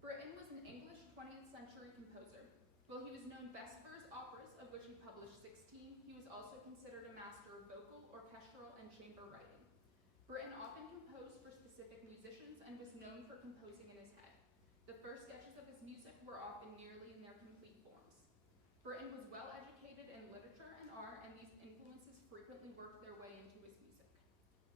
Britten was an English 20th century composer. While he was known best for his operas, of which he published 16, he was also considered a master of vocal, orchestral, and chamber writing. Britten often composed for specific musicians and was known for composing in his head. The first sketches of his music were often nearly in their complete forms. Britten was well educated in literature and art, and these influences frequently worked their way into his music.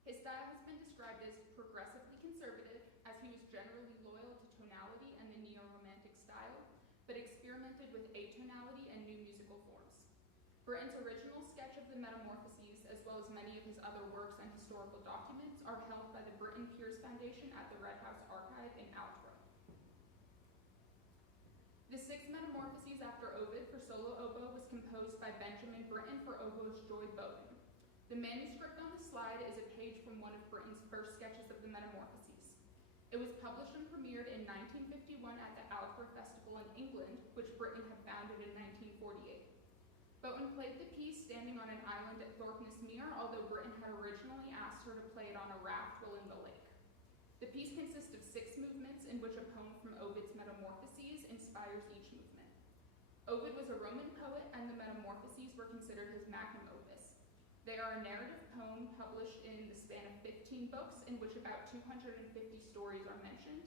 His style has been described as progressively conservative, as he was generally loyal to tonality and the neo-romantic style, but experimented with atonality and new musical forms. Britten's original sketch of the Metamorphoses, as well as many of his other works and historical documents, are held by the Britten Pearce Foundation at the Red House Archive in Outro. The sixth Metamorphoses after Ovid for solo oboe was composed by Benjamin Britten for oboe's Joy Bowen. The manuscript on the slide is a page from one of Britten's first sketches of the Metamorphoses. It was published and premiered in 1951 at the Alcor Festival in England, which Britten had founded in 1948. Bowen played the piece standing on an island at Thorpeness Mere, although Britten had originally asked her to play it on a raft while in the lake. The piece consists of 6 movements in which a poem from Ovid's Metamorphoses inspires each movement. Ovid was a Roman poet, and the Metamorphoses were considered his magnum opus. They are a narrative poem published in the span of 15 books, in which about 250 stories are mentioned,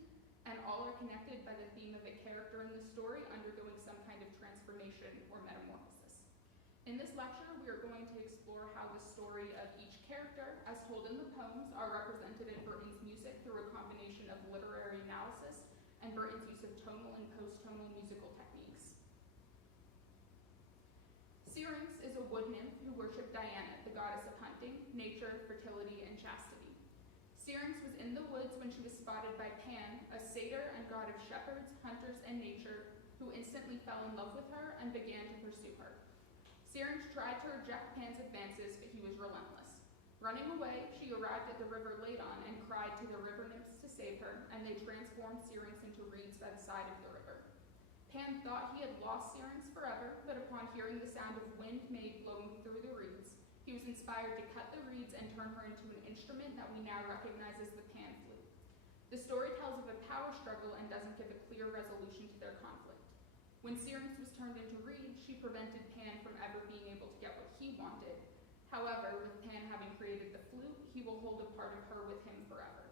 and all are connected by the theme of a character in the story undergoing some kind of transformation or metamorphosis. In this lecture, we are going to explore how the story of each character, as told in the poems, are represented in Britten's music through a combination of literary analysis and Britten's use of tonal and post-tonal musical techniques. Syrinx is a wood nymph who worshipped Diana, the goddess of hunting, nature, fertility, and chastity. Syrinx was in the woods when she was spotted by Pan, a satyr and god of shepherds, hunters, and nature, who instantly fell in love with her and began to pursue her. Syrinx tried to reject Pan's advances, but he was relentless. Running away, she arrived at the river Ladon and cried to the river nymphs to save her, and they transformed Syrinx into reeds by the side of the river. Pan thought he had lost Syrinx forever, but upon hearing the sound of wind made blowing through the reeds, he was inspired to cut the reeds and turn her into an instrument that we now recognize as the pan flute. The story tells of a power struggle and doesn't give a clear resolution to their conflict. When Syrinx was turned into reeds, she prevented Pan from ever being able to get what he wanted. However, with Pan having created the flute, he will hold a part of her with him forever.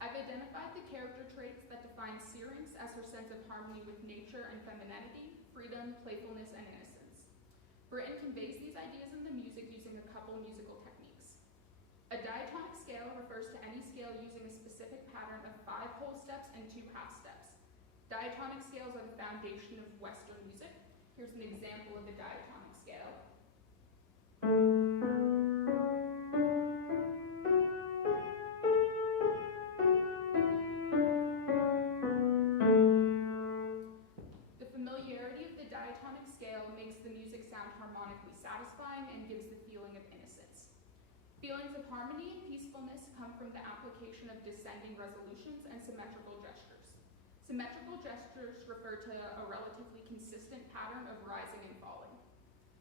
I've identified the character traits that define Syrinx as her sense of harmony with nature and femininity, freedom, playfulness, and innocence. Britten conveys these ideas in the music using a couple musical techniques. A diatonic scale refers to any scale using a specific pattern of 5 whole steps and 2 half steps. Diatonic scales are the foundation of Western music. Here's an example of a diatonic scale. The familiarity of the diatonic scale makes the music sound harmonically satisfying and gives the feeling of innocence. Feelings of harmony and peacefulness come from the application of descending resolutions and symmetrical gestures. Symmetrical gestures refer to a relatively consistent pattern of rising and falling.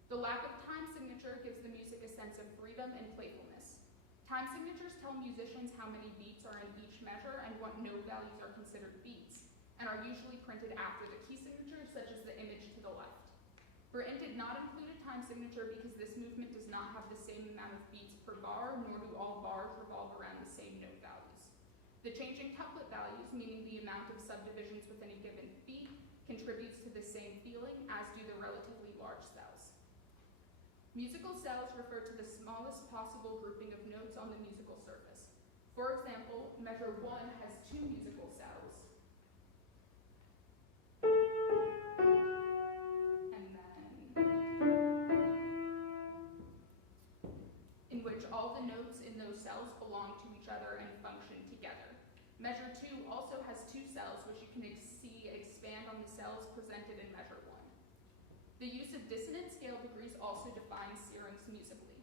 The lack of time signature gives the music a sense of freedom and playfulness. Time signatures tell musicians how many beats are in each measure and what note values are considered beats, and are usually printed after the key signature, such as the image to the left. Britten did not include a time signature because this movement does not have the same amount of beats per bar, nor do all bars revolve around the same note values. The changing couplet values, meaning the amount of subdivisions within a given beat, contributes to the same feeling, as do the relatively large cells. Musical cells refer to the smallest possible grouping of notes on the musical surface. For example, measure 1 has 2 musical cells, and then in which all the notes in those cells belong to each other and function together. Measure 2 also has 2 cells, which you can see expand on the cells presented in measure 1. The use of dissonant scale degrees also defines Syrinx musically.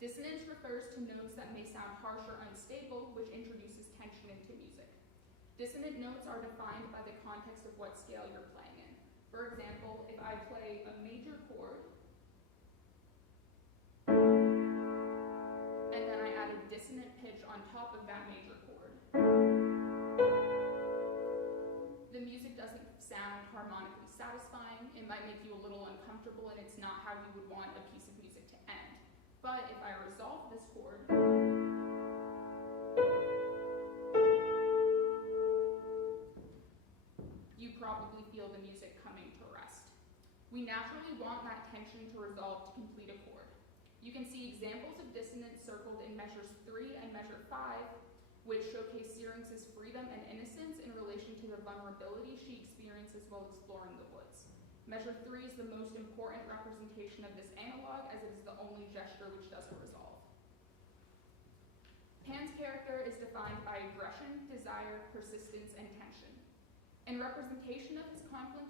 Dissonance refers to notes that may sound harsh or unstable, which introduces tension into music. Dissonant notes are defined by the context of what scale you're playing in. For example, if I play a major chord, and then I add a dissonant pitch on top of that major chord, might make you a little uncomfortable and it's not how you would want a piece of music to end. But if I resolve this chord, you probably feel the music coming to rest. We naturally want that tension to resolve to complete a chord. You can see examples of dissonance circled in measures 3 and measure 5, which showcase Syrinx's freedom and innocence in relation to the vulnerability she experiences while exploring the woods. Measure 3 is the most important representation of this analog, as it is the only gesture which doesn't resolve. Pan's character is defined by aggression, desire, persistence, and tension. In representation of his conflict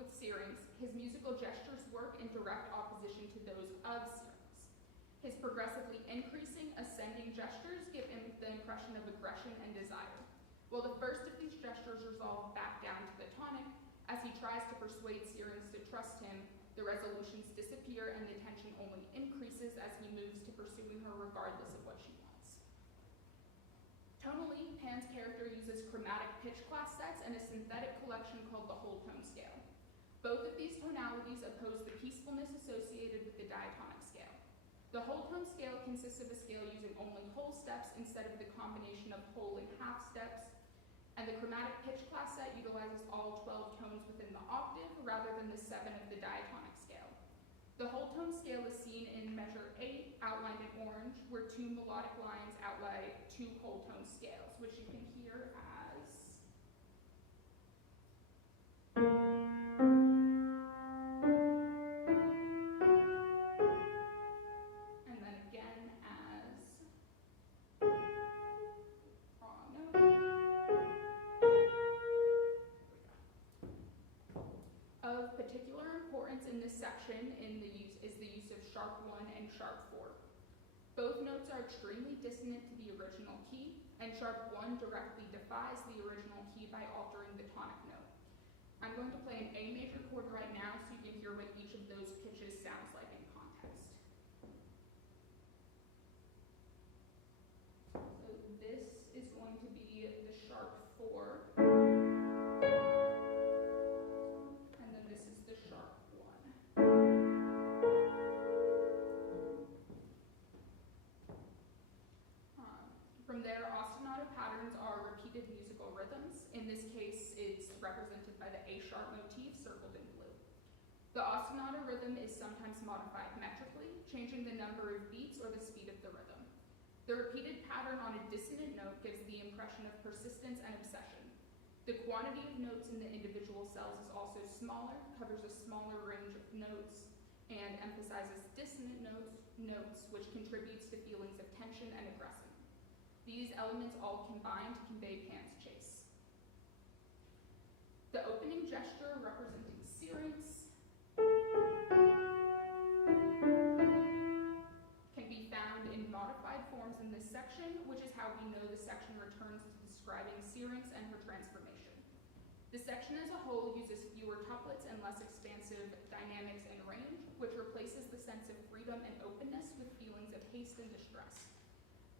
with Syrinx, his musical gestures work in direct opposition to those of Syrinx. His progressively increasing, ascending gestures give him the impression of aggression and desire, while the first of these gestures resolve back down to the tonic. As he tries to persuade Syrinx to trust him, the resolutions disappear and the tension only increases as he moves to pursuing her regardless of what she wants. Tonally, Pan's character uses chromatic pitch class sets and a synthetic collection called the whole tone scale. Both of these tonalities oppose the peacefulness associated with the diatonic scale. The whole tone scale consists of a scale using only whole steps instead of the combination of whole and half steps, and the chromatic pitch class set utilizes all 12 tones within the octave rather than the 7 of the diatonic scale. The whole tone scale is seen in measure 8, outlined in orange, where 2 melodic lines outline 2 whole tone scales, which you can hear as... and then again as... wrong note. Of particular importance in this section is the use of sharp 1 and sharp 4. Both notes are extremely dissonant to the original key, and sharp 1 directly defies the original key by altering the tonic note. I'm going to play an A major chord right now so you can hear what each of those pitches sounds like in context. So this is going to be the sharp 4. And then this is the sharp 1. From there, ostinato patterns are repeated musical rhythms. In this case, it's represented by the A-sharp motif circled in blue. The ostinato rhythm is sometimes modified metrically, changing the number of beats or the speed of the rhythm. The repeated pattern on a dissonant note gives the impression of persistence and obsession. The quantity of notes in the individual cells is also smaller, covers a smaller range of notes, and emphasizes dissonant notes, which contributes to feelings of tension and aggression. These elements all combine to convey Pan's chase. The opening gesture representing Syrinx can be found in modified forms in this section, which is how we know the section returns to describing Syrinx and her transformation. The section as a whole uses fewer couplets and less expansive dynamics and range, which replaces the sense of freedom and openness with feelings of haste and distress.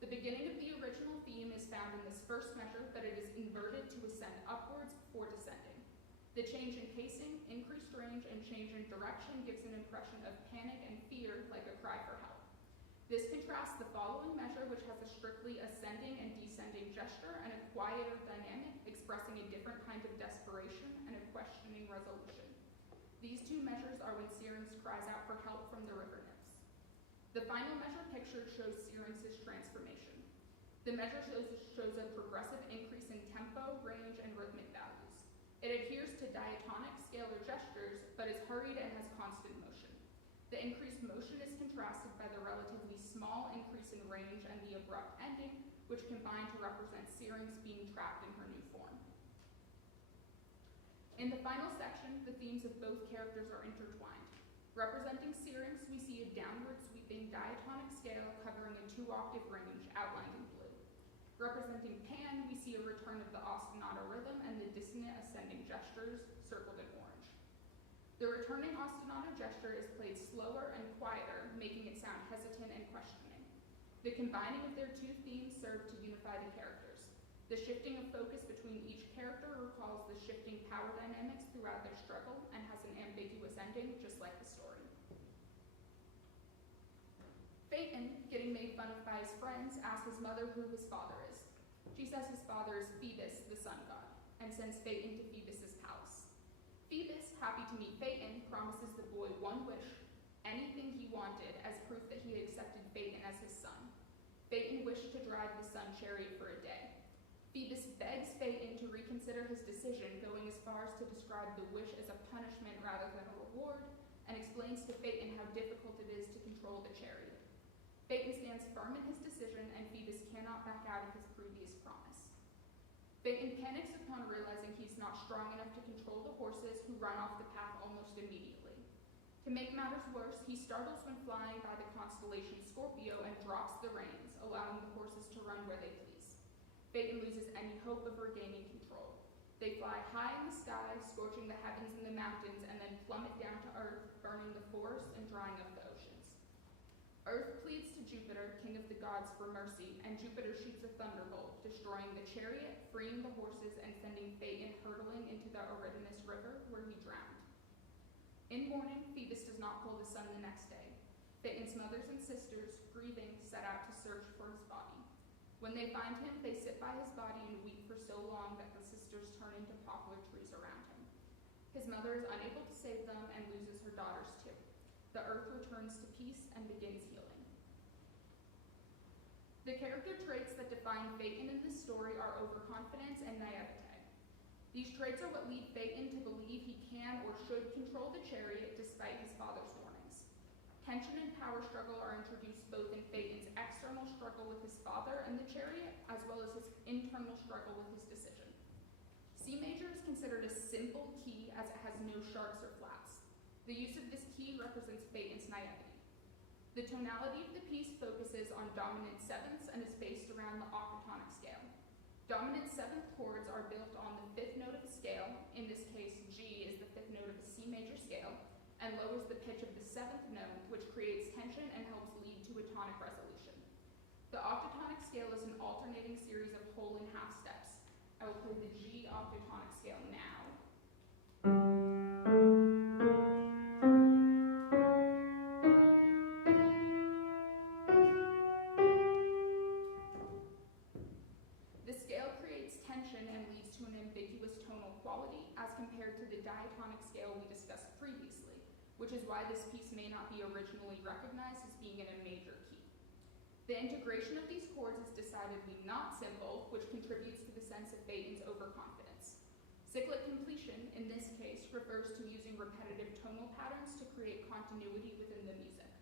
The beginning of the original theme is found in this first measure, but it is inverted to ascend upwards before descending. The change in pacing, increased range, and change in direction gives an impression of panic and fear, like a cry for help. This contrasts the following measure, which has a strictly ascending and descending gesture and a quieter dynamic, expressing a different kind of desperation and a questioning resolution. These two measures are when Syrinx cries out for help from the river nymphs. The final measure pictured shows Syrinx's transformation. The measure shows a progressive increase in tempo, range, and rhythmic values. It adheres to diatonic scalar gestures, but is hurried and has constant motion. The increased motion is contrasted by the relatively small increase in range and the abrupt ending, which combine to represent Syrinx being trapped in her new form. In the final section, the themes of both characters are intertwined. Representing Syrinx, we see a downward sweeping diatonic scale covering a 2-octave range outlined in blue. Representing Pan, we see a return of the ostinato rhythm and the dissonant ascending gestures circled in orange. The returning ostinato gesture is played slower and quieter, making it sound hesitant and questioning. The combining of their two themes serve to unify the characters. The shifting of focus between each character recalls the shifting power dynamics throughout their struggle and has an ambiguous ending, just like the story. Phaeton, getting made fun of by his friends, asks his mother who his father is. She says his father is Phoebus, the sun god, and sends Phaeton to Phoebus's palace. Phoebus, happy to meet Phaeton, promises the boy one wish, anything he wanted, as proof that he had accepted Phaeton as his son. Phaeton wished to drive the sun chariot for a day. Phoebus begs Phaeton to reconsider his decision, going as far as to describe the wish as a punishment rather than a reward, and explains to Phaeton how difficult it is to control the chariot. Phaeton stands firm in his decision, and Phoebus cannot back out of his previous promise. Phaeton panics upon realizing he's not strong enough to control the horses, who run off the path almost immediately. To make matters worse, he startles when flying by the constellation Scorpio and drops the reins, allowing the horses to run where they please. Phaeton loses any hope of regaining control. They fly high in the sky, scorching the heavens and the mountains, and then plummet down to earth, burning the forests and drying up the oceans. Earth pleads to Jupiter, king of the gods, for mercy, and Jupiter shoots a thunderbolt, destroying the chariot, freeing the horses, and sending Phaeton hurtling into the Eridanus River, where he drowned. In mourning, Phoebus does not pull the sun the next day. Phaeton's mothers and sisters, grieving, set out to search for his body. When they find him, they sit by his body and weep for so long that the sisters turn into poplar trees around him. His mother is unable to save them and loses her daughters too. The earth returns to peace and begins healing. The character traits that define Phaeton in this story are overconfidence and naivete. These traits are what lead Phaeton to believe he can or should control the chariot despite his father's warnings. Tension and power struggle are introduced both in Phaeton's external struggle with his father and the chariot, as well as his internal struggle with his decision. C major is considered a simple key as it has no sharps or flats. The use of this key represents Phaeton's naivety. The tonality of the piece focuses on dominant sevenths and is based around the octatonic scale. Dominant seventh chords are built on the fifth note of a scale, in this case G is the fifth note of a C major scale, and lowers the pitch of the seventh note, which creates tension and helps lead to a tonic resolution. The octatonic scale is an alternating series of whole and half steps. I will play the G octatonic scale now. The scale creates tension and leads to an ambiguous tonal quality as compared to the diatonic scale we discussed previously, which is why this piece may not be originally recognized as being in a major key. The integration of these chords is decidedly not simple, which contributes to the sense of Phaeton's overconfidence. Cyclic completion, in this case, refers to using repetitive tonal patterns to create continuity within the music.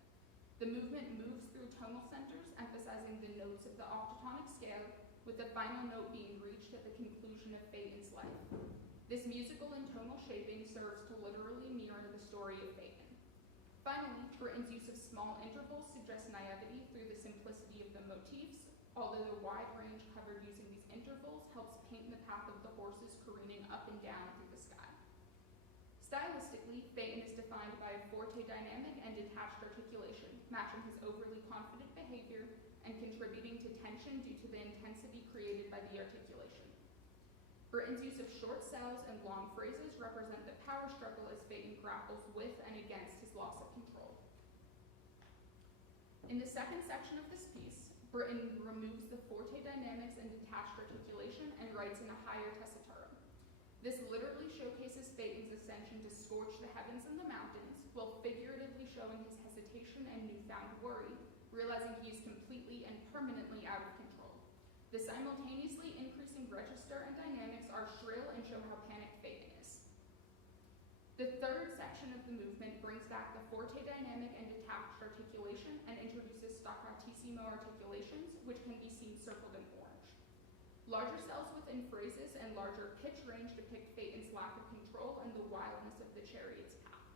The movement moves through tonal centers, emphasizing the notes of the octatonic scale, with the final note being reached at the conclusion of Phaeton's life. This musical and tonal shaping serves to literally mirror the story of Phaeton. Finally, Britten's use of small intervals suggests naivety through the simplicity of the motifs, although the wide range covered using these intervals helps paint the path of the horses careening up and down through the sky. Stylistically, Phaeton is defined by a forte dynamic and detached articulation, matching his overly confident behavior and contributing to tension due to the intensity created by the articulation. Britten's use of short cells and long phrases represent the power struggle as Phaeton grapples with and against his loss of control. In the second section of this piece, Britten removes the forte dynamics and detached articulation and writes in a higher tessitura. This literally showcases Phaeton's ascension to scorch the heavens and the mountains, while figuratively showing his hesitation and newfound worry, realizing he is completely and permanently out of control. The simultaneously increasing register and dynamics are shrill and show how panicked Phaeton is. The third section of the movement brings back the forte dynamic and detached articulation and introduces staccatissimo articulations, which can be seen circled in orange. Larger cells within phrases and larger pitch range depict Phaeton's lack of control and the wildness of the chariot's path.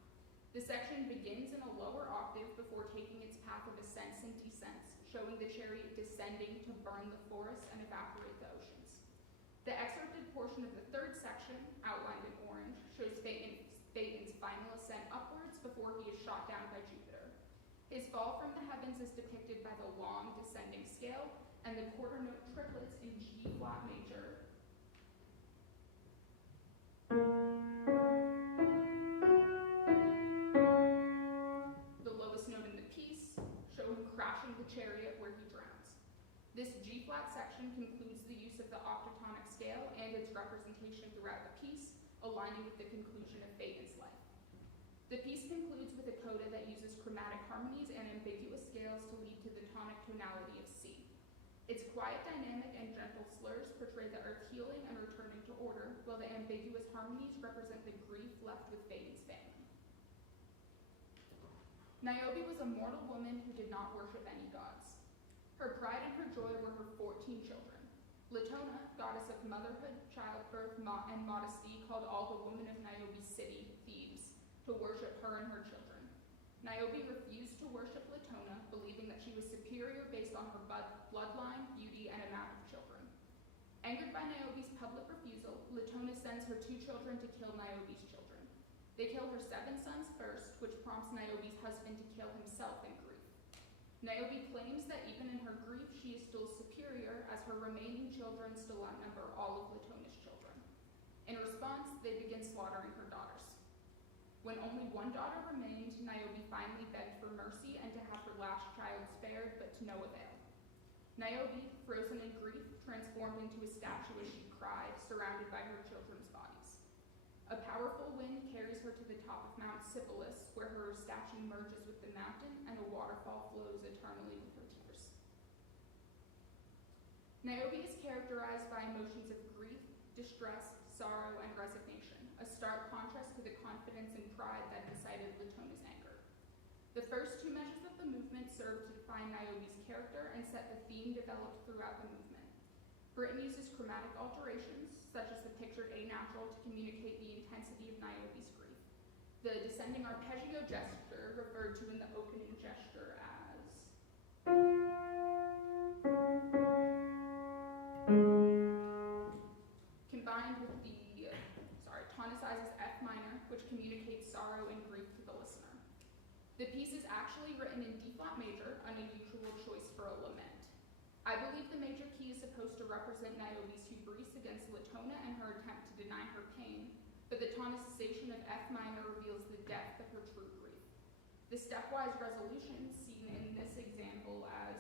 The section begins in a lower octave before taking its path of ascents and descents, showing the chariot descending to burn the forests and evaporate the oceans. The excerpted portion of the third section, outlined in orange, shows Phaeton's final ascent upwards before he is shot down by Jupiter. His fall from the heavens is depicted by the long descending scale and the quarter note triplets in G flat major The lowest note in the piece, show him crashing the chariot where he drowns. This G-flat section concludes the use of the octatonic scale and its representation throughout the piece, aligning with the conclusion of Fagin's life. The piece concludes with a coda that uses chromatic harmonies and ambiguous scales to lead to the tonic tonality of C. Its quiet dynamic and gentle slurs portray the earth healing and returning to order, while the ambiguous harmonies represent the grief left with Fagin's family. Niobe was a mortal woman who did not worship any gods. Her pride and her joy were her 14 children. Latona, goddess of motherhood, childbirth, and modesty, called all the women of Niobe's city, Thebes, to worship her and her children. Niobe refused to worship Latona, believing that she was superior based on her bloodline, beauty, and amount of children. Angered by Niobe's public refusal, Latona sends her 2 children to kill Niobe's children. They kill her 7 sons first, which prompts Niobe's husband to kill himself in grief. Niobe claims that even in her grief, she is still superior, as her remaining children still outnumber all of Latona's children. In response, they begin slaughtering her daughters. When only one daughter remained, Niobe finally begged for mercy and to have her last child spared, but to no avail. Niobe, frozen in grief, transformed into a statue as she cried, surrounded by her children's bodies. A powerful wind carries her to the top of Mount Sipylus, where her statue merges with the mountain and a waterfall flows eternally with her tears. Niobe is characterized by emotions of grief, distress, sorrow, and resignation, a stark contrast to the confidence and pride that incited Latona's anger. The first 2 measures of the movement serve to define Niobe's character and set the theme developed throughout the movement. Britten uses chromatic alterations, such as the pictured A natural, to communicate the intensity of Niobe's grief. The descending arpeggio gesture, referred to in the opening gesture as combined with the tonicizes F minor, which communicates sorrow and grief to the listener. The piece is actually written in D-flat major, an unusual choice for a lament. I believe the major key is supposed to represent Niobe's hubris against Latona and her attempt to deny her pain, but the tonicization of F minor reveals the depth of her true grief. The stepwise resolution, seen in this example as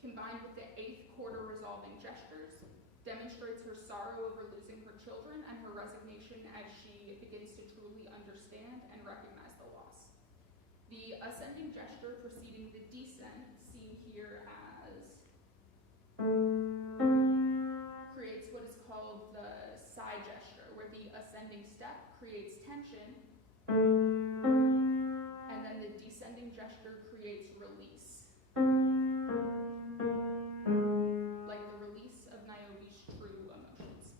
combined with the 8th quarter resolving gestures, demonstrates her sorrow over losing her children and her resignation as she begins to truly understand and recognize the loss. The ascending gesture preceding the descent, seen here as creates what is called the sigh gesture, where the ascending step creates tension, and then the descending gesture creates release. Like the release of Niobe's true emotions.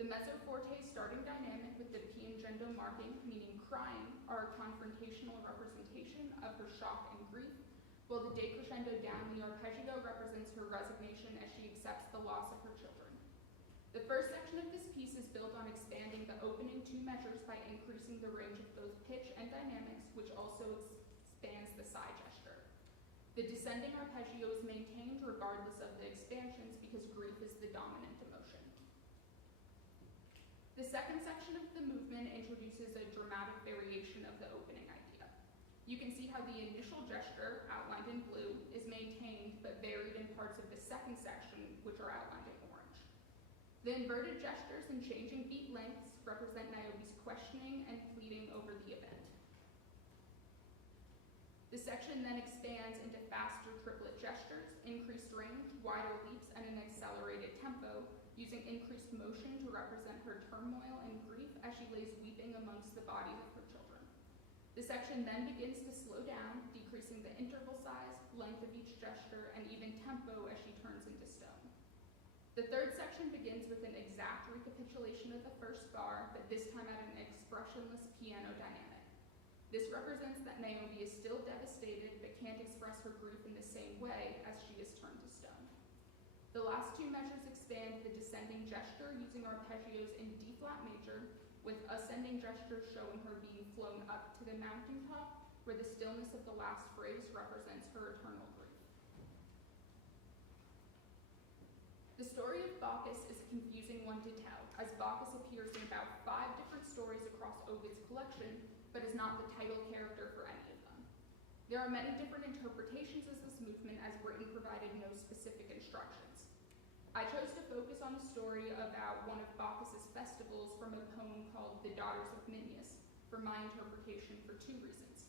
The mezzo forte starting dynamic with the piangendo marking, meaning crying, are a confrontational representation of her shock and grief, while the decrescendo down the arpeggio represents her resignation as she accepts the loss of her children. The first section of this piece is built on expanding the opening 2 measures by increasing the range of both pitch and dynamics, which also expands the sigh gesture. The descending arpeggio is maintained regardless of the expansions because grief is the dominant emotion. The second section of the movement introduces a dramatic variation of the opening idea. You can see how the initial gesture, outlined in blue, is maintained but varied in parts of the second section, which are outlined in orange. The inverted gestures and changing beat lengths represent Niobe's questioning and pleading over the event. The section then expands into faster triplet gestures, increased range, wider leaps, and an accelerated tempo, using increased motion to represent her turmoil and grief as she lays weeping amongst the bodies of her children. The section then begins to slow down, decreasing the interval size, length of each gesture, and even tempo as she turns into stone. The third section begins with an exact recapitulation of the first bar, but this time at an expressionless piano dynamic. This represents that Naomi is still devastated but can't express her grief in the same way as she is turned to stone. The last 2 measures expand the descending gesture using arpeggios in D-flat major, with ascending gestures showing her being flown up to the mountaintop, where the stillness of the last phrase represents her eternal grief. The The story of Bacchus is a confusing one to tell, as Bacchus appears in about 5 different stories across Ovid's collection, but is not the title character for any of them. There are many different interpretations of this movement, as Britten provided no specific instructions. I chose to focus on a story about one of Bacchus's festivals from a poem called The Daughters of Minyas for my interpretation for 2 reasons.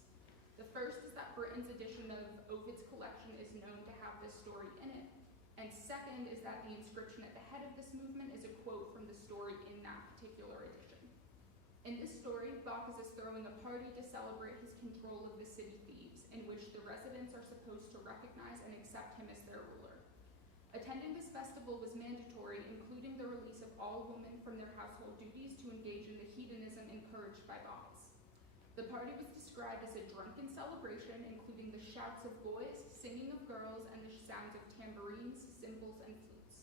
The first is that Britten's edition of Ovid's collection is known to have this story in it, and second is that the inscription at the head of this movement is a quote from the story in that particular edition. In this story, Bacchus is throwing a party to celebrate his control of the city Thebes, in which the residents are supposed to recognize and accept him as their ruler. Attending this festival was mandatory, including the release of all women from their household duties to engage in the hedonism encouraged by Bacchus. The party was described as a drunken celebration, including the shouts of boys, singing of girls, and the sounds of tambourines, cymbals, and flutes.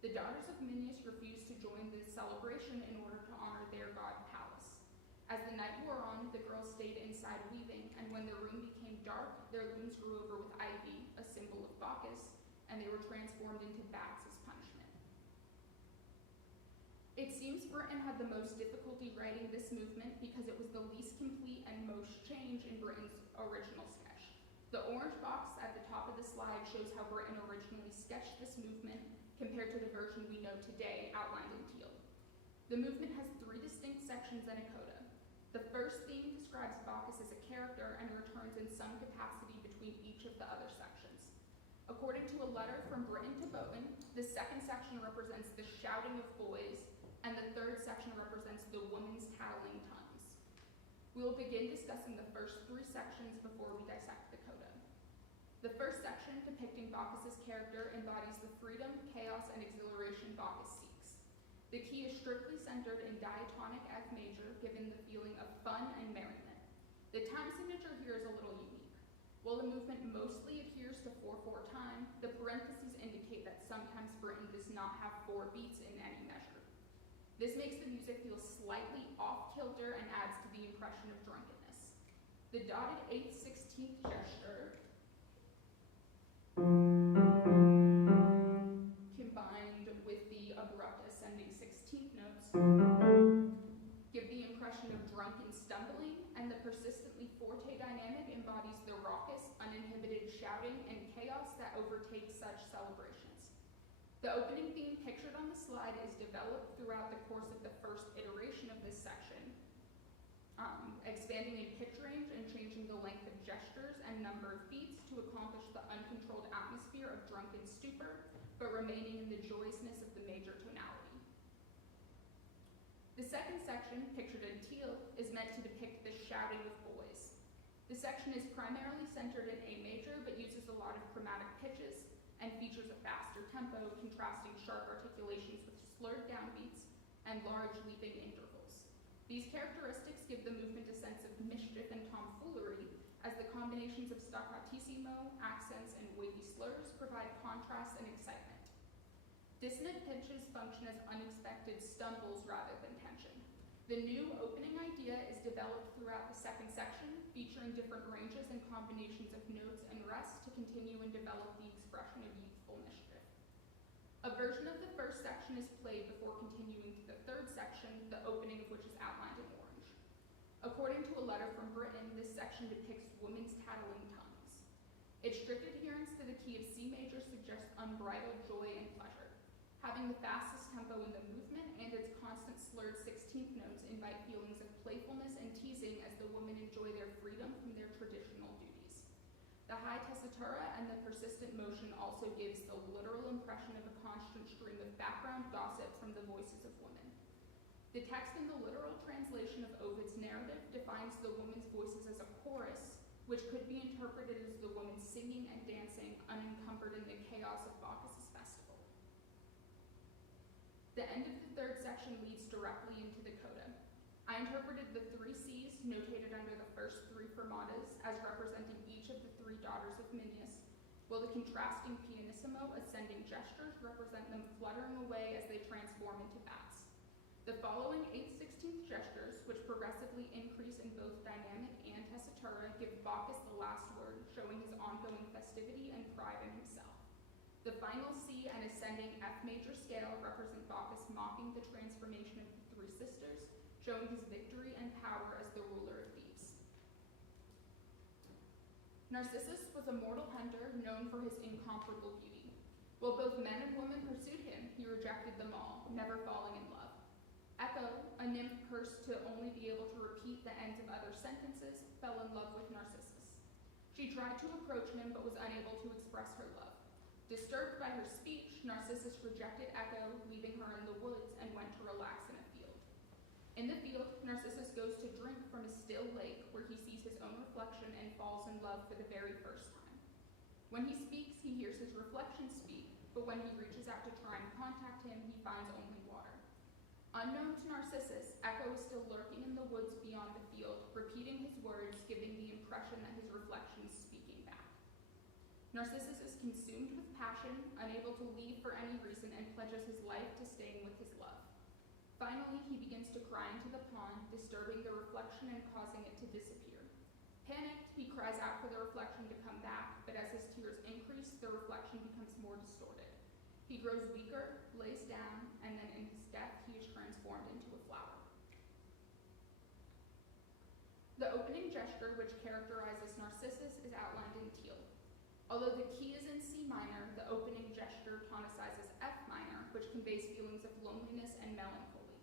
The daughters of Minyas refused to join this celebration in order to honor their god Pallas. As the night wore on, the girls stayed inside weaving, and when the room became dark, their looms grew over with ivy, a symbol of Bacchus, and they were transformed into bats as punishment. It seems Britten had the most difficulty writing this movement because it was the least complete and most change in Britten's original sketch. The orange box at the top of the slide shows how Britten originally sketched this movement compared to the version we know today, outlined in teal. The movement has 3 distinct sections and a coda. The first theme describes Bacchus as a character and returns in some capacity between each of the other sections. According to a letter from Britten to Bowen, the second section represents the shouting of boys, and the third section represents the women's tattling tongues. We will begin discussing the first 3 sections before we dissect the coda. The first section, depicting Bacchus's character, embodies the freedom, chaos, and exhilaration Bacchus seeks. The key is strictly centered in diatonic F major, given the feeling of fun and merriment. The time signature here is a little unique. While the movement mostly adheres to 4/4 time, the parentheses indicate that sometimes Britten does not have 4 beats in any measure. This makes the music feel slightly off-kilter and adds to the impression of drunkenness. The dotted 8/16 gesture, combined with the abrupt ascending 16th notes, give the impression of drunken stumbling, and the persistently forte dynamic embodies the raucous, uninhibited shouting and chaos that overtakes such celebrations. The opening theme pictured on the slide is developed throughout the course of the first iteration of this section, expanding in pitch range and changing the length of gestures and number of beats to accomplish the uncontrolled atmosphere of drunken stupor, but remaining in the joyousness of the major tonality. The second section, pictured in teal, is meant to depict the shouting of boys. The section is primarily centered in A major, but uses a lot of chromatic pitches and features a faster tempo, contrasting sharp articulations with slurred downbeats and large leaping intervals. These characteristics give the movement a sense of mischief and tomfoolery, as the combinations of staccatissimo, accents, and wavy slurs provide contrast and excitement. Dissonant pitches function as unexpected stumbles rather than tension. The new opening idea is developed throughout the second section, featuring different ranges and combinations of notes and rests to continue and develop the expression of youthful mischief. A version of the first section is played before continuing to the third section, the opening of which is outlined in orange. According to a letter from Britten, this section depicts women's tattling tongues. Its strict adherence to the key of C major suggests unbridled joy and pleasure. Having the fastest tempo in the movement and its constant slurred 16th notes invite feelings of playfulness and teasing as the women enjoy their freedom from their traditional duties. The high tessitura and the persistent motion also gives the literal impression of a constant stream of background gossip from the voices of women. The text in the literal translation of Ovid's narrative defines the women's voices as a chorus, which could be interpreted as the women singing and dancing unencumbered in the chaos of Bacchus's festival. The end of the third section leads directly into the coda. I interpreted the 3 C's notated under the first 3 fermatas as representing each of the 3 daughters of Minyas, while the contrasting pianissimo ascending gestures represent them fluttering away as they transform into bats. The following 8/16 gestures, which progressively increase in both dynamic and tessitura, give Bacchus the last word, showing his ongoing festivity and pride in himself. The final C and ascending F major scale represent Bacchus mocking the transformation of the three sisters, showing his victory and power as the ruler of Thebes. Narcissus was a mortal hunter known for his incomparable beauty. While both men and women pursued him, he rejected them all, never falling in love. Echo, a nymph cursed to only be able to repeat the ends of other sentences, fell in love with Narcissus. She tried to approach him but was unable to express her love. Disturbed by her speech, Narcissus rejected Echo, leaving her in the woods, and went to relax in a field. In the field, Narcissus goes to drink from a still lake where he sees his own reflection and falls in love for the very first time. When he speaks, he hears his reflection speak, but when he reaches out to try and contact him, he finds only water. Unknown to Narcissus, Echo is still lurking in the woods beyond the field, repeating his words, giving the impression that his reflection is speaking back. Narcissus is consumed with passion, unable to leave for any reason, and pledges his life to staying with his love. Finally, he begins to cry into the pond, disturbing the reflection and causing it to disappear. Panicked, he cries out for the reflection to come back, but as his tears increase, the reflection becomes more distorted. He grows weaker, lays down, and then in his death, he is transformed into a flower. The opening gesture, which characterizes Narcissus, is outlined in teal. Although the key is in C minor, the opening gesture tonicizes F minor, which conveys feelings of loneliness and melancholy.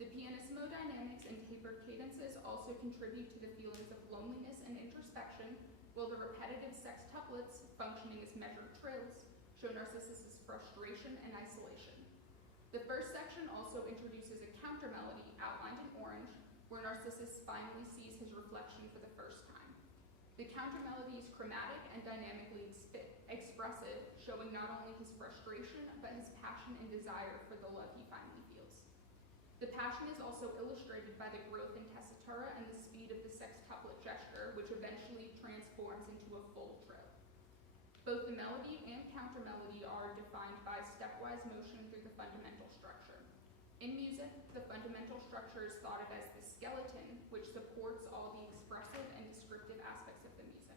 The pianissimo dynamics and tapered cadences also contribute to the feelings of loneliness and introspection, while the repetitive sextuplets, functioning as measured trills, show Narcissus' frustration and isolation. The first section also introduces a countermelody outlined in orange, where Narcissus finally sees his reflection for the first time. The countermelody is chromatic and dynamically expressive, showing not only his frustration, but his passion and desire for the love he finally feels. The passion is also illustrated by the growth in tessitura and the speed of the sextuplet gesture, which eventually transforms into a full trill. Both the melody and countermelody are defined by stepwise motion through the fundamental structure. In music, the fundamental structure is thought of as the skeleton, which supports all the expressive and descriptive aspects of the music.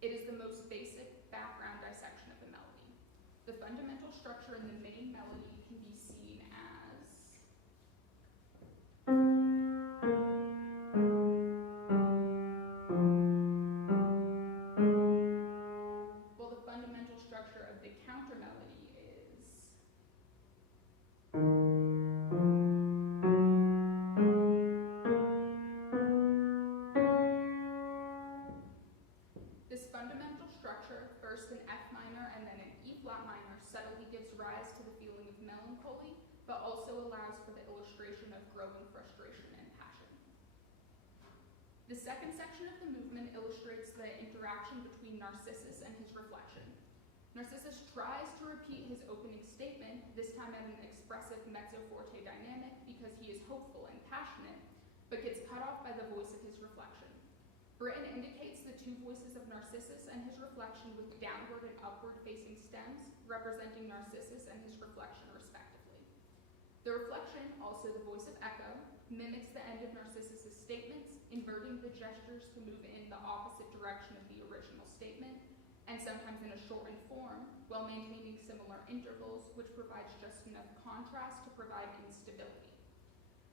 It is the most basic background dissection of the melody. The fundamental structure in the main melody can be seen as while the fundamental structure of the countermelody is this fundamental structure, first in F minor and then in E flat minor, subtly gives rise to the feeling of melancholy, but also allows for the illustration of growing frustration and passion. The second section of the movement illustrates the interaction between Narcissus and his reflection. Narcissus tries to repeat his opening statement, this time at an expressive mezzo forte dynamic, because he is hopeful and passionate, but gets cut off by the voice of his reflection. Britain indicates the two voices of Narcissus and his reflection with downward and upward facing stems, representing Narcissus and his reflection respectively. The reflection, also the voice of Echo, mimics the end of Narcissus' statements, inverting the gestures to move in the opposite direction of the original statement, and sometimes in a shortened form, while maintaining similar intervals, which provides just enough contrast to provide instability.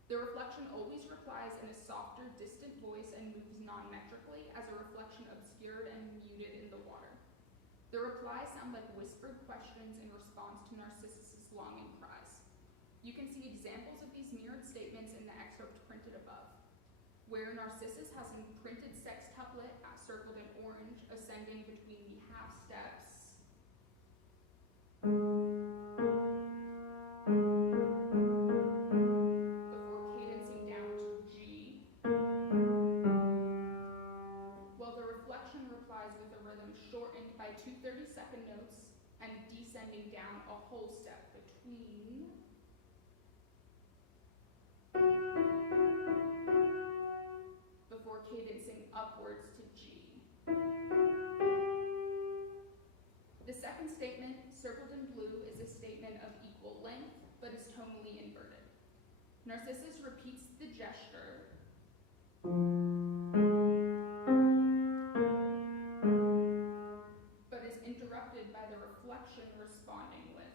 The reflection always replies in a softer, distant voice and moves non-metrically as a reflection obscured and muted in the water. The replies sound like whispered questions in response to Narcissus' longing cries. You can see examples of these mirrored statements in the excerpt printed above, where Narcissus has a printed sextuplet circled in orange, ascending between the half steps before cadencing down to G, while the reflection replies with a rhythm shortened by 2 30-second notes and descending down a whole step between before cadencing upwards to G. The second statement, circled in blue, is a statement of equal length, but is tonally inverted. Narcissus repeats the gesture, but is interrupted by the reflection responding with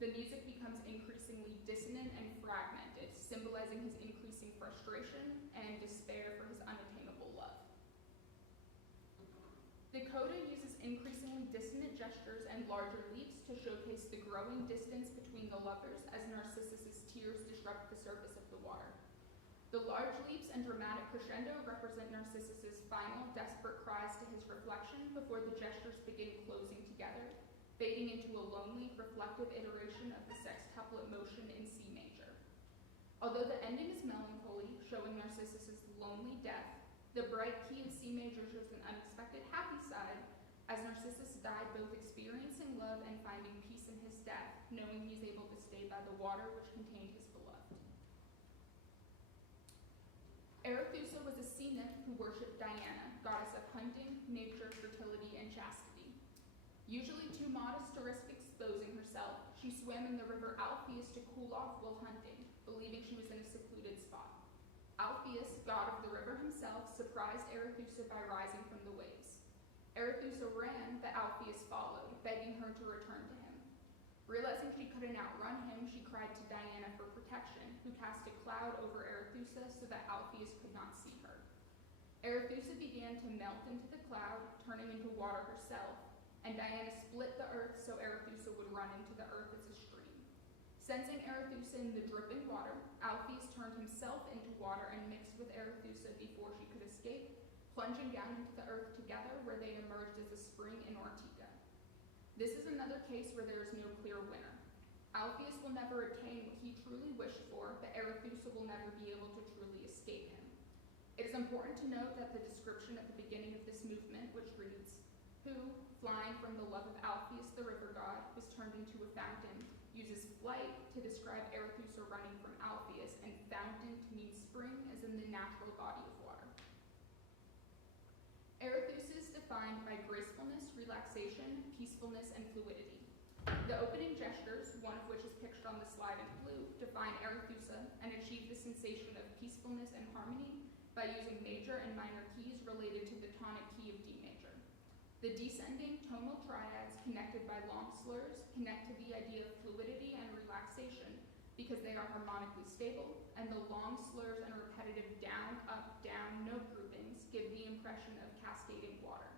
The music becomes increasingly dissonant and fragmented, symbolizing his increasing frustration and despair for his unattainable love. The coda uses increasingly dissonant gestures and larger leaps to showcase the growing distance between the lovers as Narcissus's tears disrupt the surface of the water. The large leaps and dramatic crescendo represent Narcissus's final desperate cries to his reflection before the gestures begin closing together, fading into a lonely, reflective iteration of the sextuplet motion in C major. Although the ending is melancholy, showing Narcissus's lonely death, the bright key of C major shows an unexpected happy side, as Narcissus died both experiencing love and finding peace in his death, knowing he is able to stay by the water which contained his beloved. Arethusa was a sea nymph who worshipped Diana, goddess of hunting, nature, fertility, and chastity. Usually too modest to risk exposing herself, she swam in the river Alpheus to cool off while hunting, believing she was in a secluded spot. Alpheus, god of the river himself, surprised Arethusa by rising from the waves. Arethusa ran, but Alpheus followed, begging her to return to him. Realizing she couldn't outrun him, she cried to Diana for protection, who cast a cloud over Arethusa so that Alpheus could not see her. Arethusa began to melt into the cloud, turning into water herself, and Diana split the earth so Arethusa would run into the earth as a stream. Sensing Arethusa in the dripping water, Alpheus turned himself into water and mixed with Arethusa before she could escape, plunging down into the earth together where they emerged as a spring in Ortica. This is another case where there is no clear winner. Alpheus will never attain what he truly wished for, but Arethusa will never be able to truly escape him. It is important to note that the description at the beginning of this movement, which reads, "Who, flying from the love of Alpheus the river god, was turned into a fountain," uses flight to describe Arethusa running from Alpheus, and fountain to mean spring as in the natural body of water. Arethusa is defined by gracefulness, relaxation, peacefulness, and fluidity. The opening gestures, one of which is pictured on the slide in blue, define Arethusa and achieve the sensation of peacefulness and harmony by using major and minor keys related to the tonic key of D major. The descending tonal triads connected by long slurs connect to the idea of fluidity and relaxation because they are harmonically stable, and the long slurs and repetitive down, up, down note groupings give the impression of cascading water.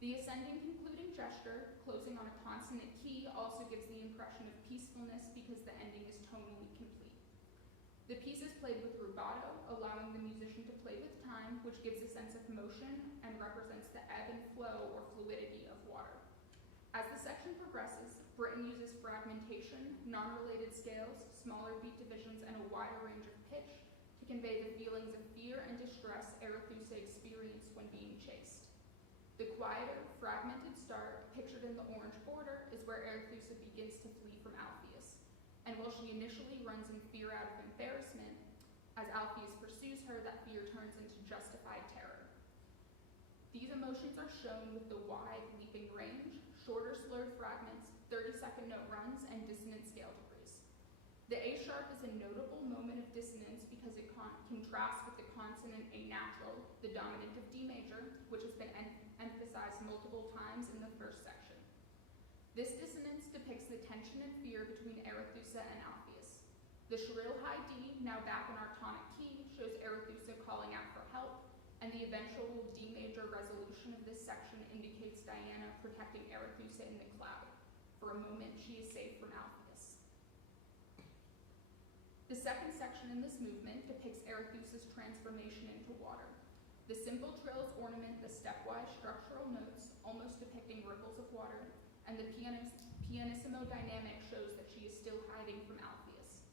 The ascending concluding gesture, closing on a consonant key, also gives the impression of peacefulness because the ending is tonally complete. The piece is played with rubato, allowing the musician to play with time, which gives a sense of motion and represents the ebb and flow or fluidity of water. As the section progresses, Britten uses fragmentation, non-related scales, smaller beat divisions, and a wider range of pitch to convey the feelings of fear and distress Arethusa experienced when being chased. The quieter, fragmented start, pictured in the orange border, is where Arethusa begins to flee from Alpheus. And while she initially runs in fear out of embarrassment, as Alpheus pursues her, that fear turns into justified terror. These emotions are shown with the wide, leaping range, shorter slurred fragments, 30-second note runs, and dissonant scale degrees. The A sharp is a notable moment of dissonance because it contrasts with the consonant A natural, the dominant of D major, which has been emphasized multiple times in the first section. This dissonance depicts the tension and fear between Arethusa and Alpheus. The shrill high D, now back in our tonic key, shows Arethusa calling out for help, and the eventual D major resolution of this section indicates Diana protecting Arethusa in the cloud. For a moment, she is safe from Alpheus. The second section in this movement depicts Arethusa's transformation into water. The simple trills ornament the stepwise structural notes, almost depicting ripples of water, and the pianissimo dynamic shows that she is still hiding from Alpheus.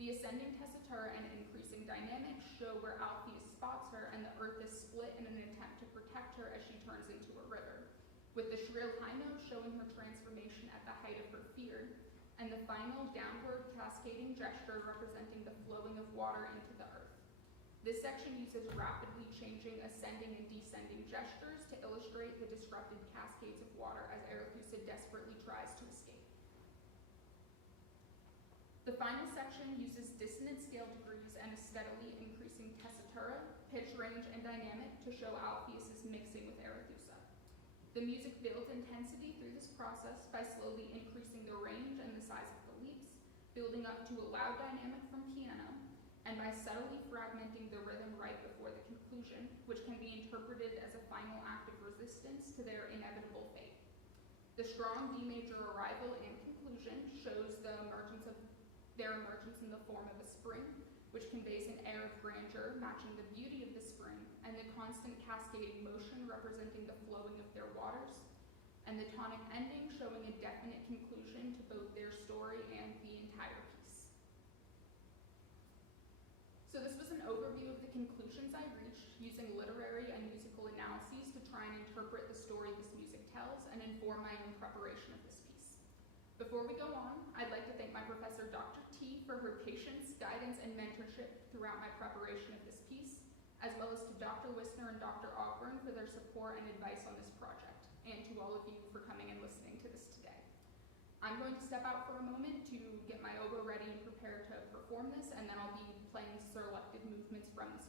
The ascending tessitura and increasing dynamics show where Alpheus spots her, and the earth is split in an attempt to protect her as she turns into a river, with the shrill high note showing her transformation at the height of her fear, and the final downward cascading gesture representing the flowing of water into the earth. This section uses rapidly changing ascending and descending gestures to illustrate the disrupted cascades of water as Arethusa desperately tries to escape. The final section uses dissonant scale degrees and a steadily increasing tessitura, pitch range, and dynamic to show Alpheus's mixing with Arethusa. The music builds intensity through this process by slowly increasing the range and the size of the building up to a loud dynamic from piano, and by subtly fragmenting the rhythm right before the conclusion, which can be interpreted as a final act of resistance to their inevitable fate. The strong D major arrival and conclusion shows their emergence in the form of a spring, which conveys an air of grandeur matching the beauty of the spring, and the constant cascading motion representing the flowing of their waters, and the tonic ending showing a definite conclusion to both their story and the entire piece. So this was an overview of the conclusions I reached using literary and musical analyses to try and interpret the story this music tells and inform my own preparation of this piece. Before we go on, I'd like to thank my professor, Dr. T, for her patience, guidance, and mentorship throughout my preparation of this piece, as well as to Dr. Wisner and Dr. Ogburn for their support and advice on this project, and to all of you for coming and listening to this today. I'm going to step out for a moment to get my oboe ready and prepared to perform this, and then I'll be playing selected movements from this